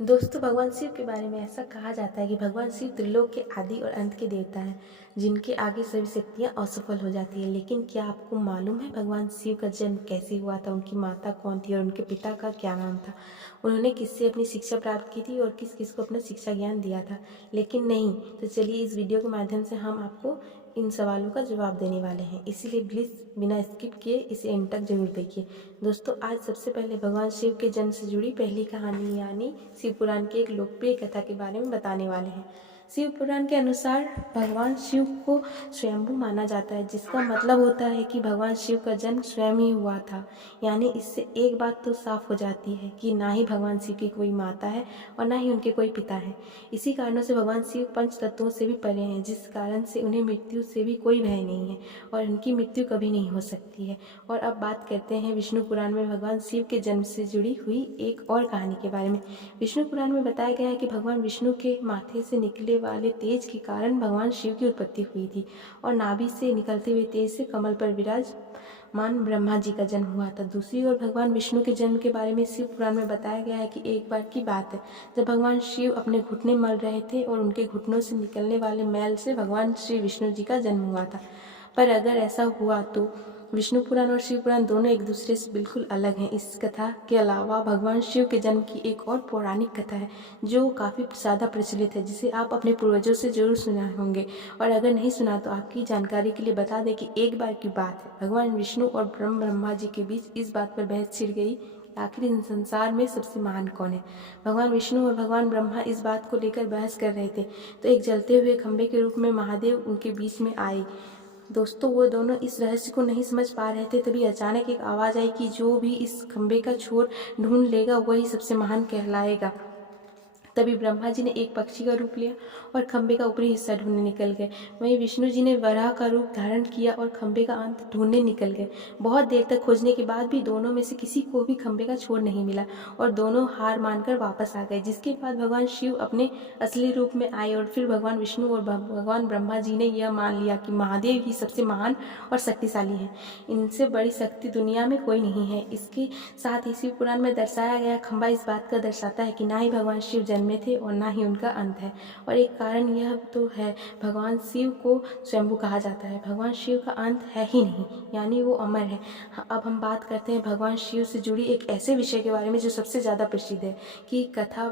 दोस्तों, भगवान शिव के बारे में ऐसा कहा जाता है कि भगवान शिव त्रिलोक के आदि और अंत के देवता हैं, जिनके आगे सभी शक्तियाँ असफल हो जाती हैं। लेकिन क्या आपको मालूम है भगवान शिव का जन्म कैसे हुआ था, उनकी माता कौन थी और उनके पिता का क्या नाम था? उन्होंने किससे अपनी शिक्षा प्राप्त की थी और किस किस को अपना शिक्षा ज्ञान दिया था? लेकिन नहीं। तो चलिए इस वीडियो के माध्यम से हम आपको इन सवालों का जवाब देने वाले हैं, इसीलिए प्लीज़ बिना स्किप किए इसे एंड तक जरूर देखिए। दोस्तों, आज सबसे पहले भगवान शिव के जन्म से जुड़ी पहली कहानी यानी शिव पुराण की एक लोकप्रिय कथा के बारे में बताने वाले हैं। शिव पुराण के अनुसार भगवान शिव को स्वयंभू माना जाता है, जिसका मतलब होता है कि भगवान शिव का जन्म स्वयं ही हुआ था। यानी इससे एक बात तो साफ हो जाती है कि ना ही भगवान शिव की कोई माता है और ना ही उनके कोई पिता है। इसी कारणों से भगवान शिव पंच तत्वों से भी परे हैं, जिस कारण से उन्हें मृत्यु से भी कोई भय नहीं है और उनकी मृत्यु कभी नहीं हो सकती है। और अब बात करते हैं विष्णु पुराण में भगवान शिव के जन्म से जुड़ी हुई एक और कहानी के बारे में। विष्णु पुराण में बताया गया है कि भगवान विष्णु के माथे से निकले वाले तेज के कारण भगवान शिव की उत्पत्ति हुई थी और नाभि से निकलते हुए तेज से कमल पर विराजमान ब्रह्मा जी का जन्म हुआ था। दूसरी ओर भगवान विष्णु के जन्म के बारे में शिव पुराण में बताया गया है कि एक बार की बात है, जब भगवान शिव अपने घुटने मल रहे थे और उनके घुटनों से निकलने वाले मैल से भगवान श्री विष्णु जी का जन्म हुआ था। पर अगर ऐसा हुआ तो विष्णु पुराण और शिव पुराण दोनों एक दूसरे से बिल्कुल अलग हैं। इस कथा के अलावा भगवान शिव के जन्म की एक और पौराणिक कथा है जो काफ़ी ज़्यादा प्रचलित है, जिसे आप अपने पूर्वजों से जरूर सुना होंगे। और अगर नहीं सुना तो आपकी जानकारी के लिए बता दें कि एक बार की बात है, भगवान विष्णु और ब्रह्मा जी के बीच इस बात पर बहस छिड़ गई, आखिर इन संसार में सबसे महान कौन है। भगवान विष्णु और भगवान ब्रह्मा इस बात को लेकर बहस कर रहे थे, तो एक जलते हुए खंभे के रूप में महादेव उनके बीच में आए। दोस्तों, वो दोनों इस रहस्य को नहीं समझ पा रहे थे, तभी अचानक एक आवाज़ आई कि जो भी इस खंबे का छोर ढूंढ लेगा वही सबसे महान कहलाएगा। तभी ब्रह्मा जी ने एक पक्षी का रूप लिया और खंबे का ऊपरी हिस्सा ढूंढने निकल गए। वहीं विष्णु जी ने वराह का रूप धारण किया और खंबे का अंत ढूंढने निकल गए। बहुत देर तक खोजने के बाद भी दोनों में से किसी को भी खंबे का छोर नहीं मिला और दोनों हार मानकर वापस आ गए। जिसके बाद भगवान शिव अपने असली रूप में आए और फिर भगवान विष्णु और भगवान ब्रह्मा जी ने यह मान लिया कि महादेव ही सबसे महान और शक्तिशाली हैं। इनसे बड़ी शक्ति दुनिया में कोई नहीं है। इसके साथ ही शिव पुराण में दर्शाया गया खंबा इस बात का दर्शाता है कि ना ही भगवान शिव जन्मे थे और ना ही उनका अंत है। और एक कारण यह तो है, भगवान शिव को स्वयंभू कहा जाता है। भगवान शिव का अंत है ही नहीं, यानी वो अमर है। अब हम बात करते हैं भगवान शिव से जुड़ी एक ऐसे विषय के बारे में जो सबसे ज़्यादा प्रसिद्ध है कि कथा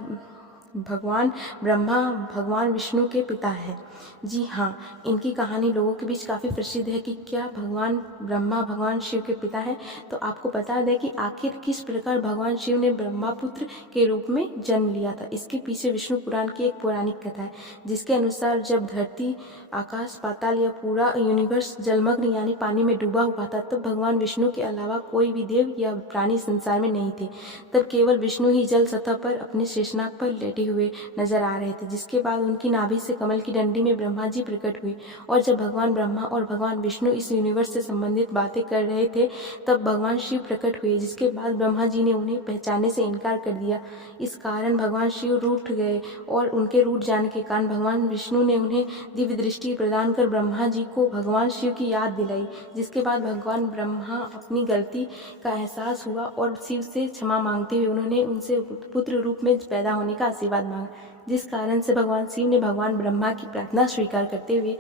भगवान ब्रह्मा भगवान विष्णु के पिता हैं। जी हाँ, इनकी कहानी लोगों के बीच काफ़ी प्रसिद्ध है कि क्या भगवान ब्रह्मा भगवान शिव के पिता हैं। तो आपको बता दें कि आखिर किस प्रकार भगवान शिव ने ब्रह्मापुत्र के रूप में जन्म लिया था। इसके पीछे विष्णु पुराण की एक पौराणिक कथा है, जिसके अनुसार जब धरती आकाश पाताल या पूरा यूनिवर्स जलमग्न यानी पानी में डूबा हुआ था, तब भगवान विष्णु के अलावा कोई भी देव या प्राणी संसार में नहीं थे। तब केवल विष्णु ही जल सतह पर अपने शेषनाग पर लेटे हुए नजर आ रहे थे। जिसके बाद उनकी नाभि से कमल की डंडी में ब्रह्मा जी प्रकट हुए और जब भगवान ब्रह्मा और भगवान विष्णु इस यूनिवर्स से संबंधित बातें कर रहे थे, तब भगवान शिव प्रकट हुए। जिसके बाद ब्रह्मा जी ने उन्हें पहचानने से इनकार कर दिया। इस कारण भगवान शिव रूठ गए और उनके रूठ जाने के कारण भगवान विष्णु ने उन्हें दिव्य दृष्टि प्रदान कर ब्रह्मा जी को भगवान शिव की याद दिलाई। जिसके बाद भगवान ब्रह्मा अपनी गलती का एहसास हुआ और शिव से क्षमा मांगते हुए उन्होंने उनसे पुत्र रूप में पैदा होने का आशीर्वाद मांगा। जिस कारण से भगवान शिव ने भगवान ब्रह्मा की प्रार्थना स्वीकार करते हुए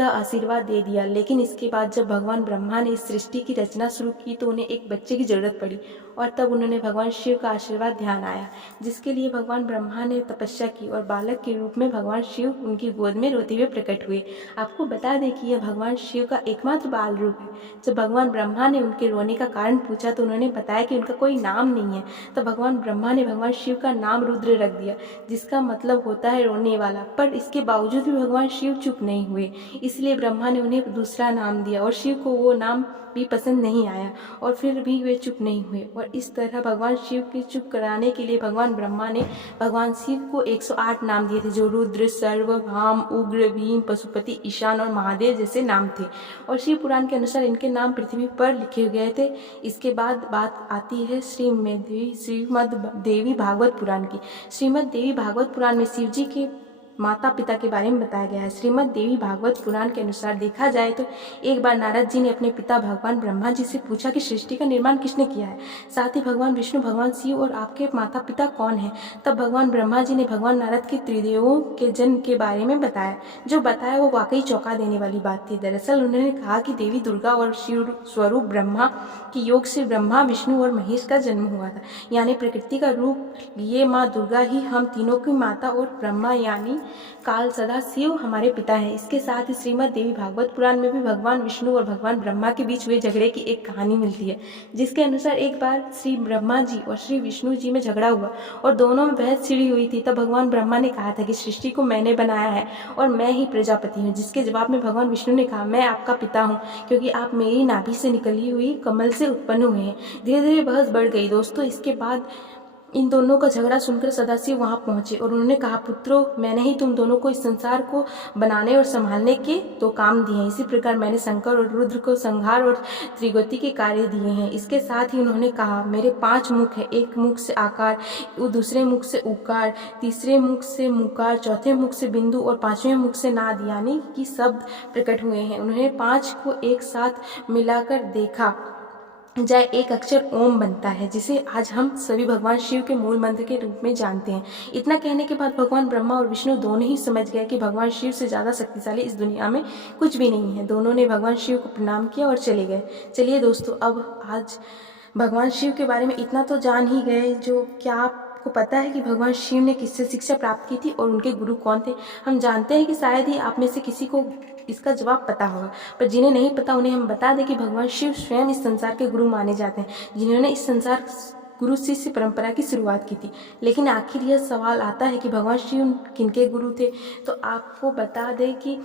आशीर्वाद दे दिया। लेकिन इसके बाद जब भगवान ब्रह्मा ने इस सृष्टि की रचना शुरू की तो उन्हें एक बच्चे की जरूरत पड़ी और तब उन्होंने भगवान शिव का आशीर्वाद ध्यान आया, जिसके लिए भगवान ब्रह्मा ने तपस्या की और बालक के रूप में भगवान शिव उनकी गोद में रोते हुए प्रकट हुए। आपको बता दें कि यह भगवान शिव का एकमात्र बाल रूप है। जब भगवान ब्रह्मा ने उनके रोने का कारण पूछा तो उन्होंने बताया कि उनका कोई नाम नहीं है। तब भगवान ब्रह्मा ने भगवान शिव का नाम रुद्र रख दिया, जिसका मतलब होता है रोने वाला। पर इसके बावजूद भी भगवान शिव चुप नहीं हुए, इसलिए ब्रह्मा ने उन्हें दूसरा नाम दिया और शिव को वो नाम भी पसंद नहीं आया और फिर भी वे चुप नहीं हुए। और इस तरह भगवान शिव के चुप कराने के लिए भगवान ब्रह्मा ने भगवान शिव को 108 नाम दिए थे, जो रुद्र, सर्व, भाम, उग्र, भीम, पशुपति, ईशान और महादेव जैसे नाम थे। और शिव पुराण के अनुसार इनके नाम पृथ्वी पर लिखे गए थे। इसके बाद बात आती है श्रीमद् देवी भागवत पुराण की। श्रीमद् देवी भागवत पुराण में शिव जी के माता पिता के बारे में बताया गया है। श्रीमद् देवी भागवत पुराण के अनुसार देखा जाए तो एक बार नारद जी ने अपने पिता भगवान ब्रह्मा जी से पूछा कि सृष्टि का निर्माण किसने किया है, साथ ही भगवान विष्णु, भगवान शिव और आपके माता पिता कौन हैं। तब भगवान ब्रह्मा जी ने भगवान नारद के त्रिदेवों के जन्म के बारे में बताया। जो बताया वो वाकई चौंका देने वाली बात थी। दरअसल उन्होंने कहा कि देवी दुर्गा और शिव स्वरूप ब्रह्मा के योग से ब्रह्मा, विष्णु और महेश का जन्म हुआ था। यानी प्रकृति का रूप लिए माँ दुर्गा ही हम तीनों की माता और ब्रह्मा यानी काल सदा शिव हमारे पिता हैं। इसके साथ ही श्रीमद् देवी भागवत पुराण में भी भगवान विष्णु और भगवान ब्रह्मा के बीच हुए झगड़े की एक कहानी मिलती है, जिसके अनुसार एक बार श्री ब्रह्मा जी और श्री विष्णु जी में झगड़ा हुआ और दोनों में बहस छिड़ी हुई थी। तब भगवान ब्रह्मा ने कहा था कि सृष्टि को मैंने बनाया है और मैं ही प्रजापति हूँ, जिसके जवाब में भगवान विष्णु ने कहा, मैं आपका पिता हूँ क्योंकि आप मेरी नाभि से निकली हुई कमल से उत्पन्न हुए हैं। धीरे धीरे बहस बढ़ गई दोस्तों। इसके बाद इन दोनों का झगड़ा सुनकर सदाशिव वहां पहुंचे और उन्होंने कहा, पुत्रों, मैंने ही तुम दोनों को इस संसार को बनाने और संभालने के तो काम दिए हैं। इसी प्रकार मैंने शंकर और रुद्र को संहार और त्रिगति के कार्य दिए हैं। इसके साथ ही उन्होंने कहा, मेरे 5 मुख है, एक मुख से आकार, दूसरे मुख से उकार, तीसरे मुख से मुकार, चौथे मुख से बिंदु और 5वें मुख से नाद यानी कि शब्द प्रकट हुए हैं। उन्होंने 5 को एक साथ मिलाकर देखा जाए एक अक्षर ओम बनता है, जिसे आज हम सभी भगवान शिव के मूल मंत्र के रूप में जानते हैं। इतना कहने के बाद भगवान ब्रह्मा और विष्णु दोनों ही समझ गए कि भगवान शिव से ज़्यादा शक्तिशाली इस दुनिया में कुछ भी नहीं है। दोनों ने भगवान शिव को प्रणाम किया और चले गए। चलिए दोस्तों, अब आज भगवान शिव के बारे में इतना तो जान ही गए। जो क्या आपको पता है कि भगवान शिव ने किससे शिक्षा प्राप्त की थी और उनके गुरु कौन थे? हम जानते हैं कि शायद ही आप में से किसी को इसका जवाब पता होगा, पर जिन्हें नहीं पता उन्हें हम बता दें कि भगवान शिव स्वयं इस संसार के गुरु माने जाते हैं, जिन्होंने इस संसार गुरु शिष्य परंपरा की शुरुआत की थी। लेकिन आखिर यह सवाल आता है कि भगवान शिव किनके गुरु थे? तो आपको बता दें कि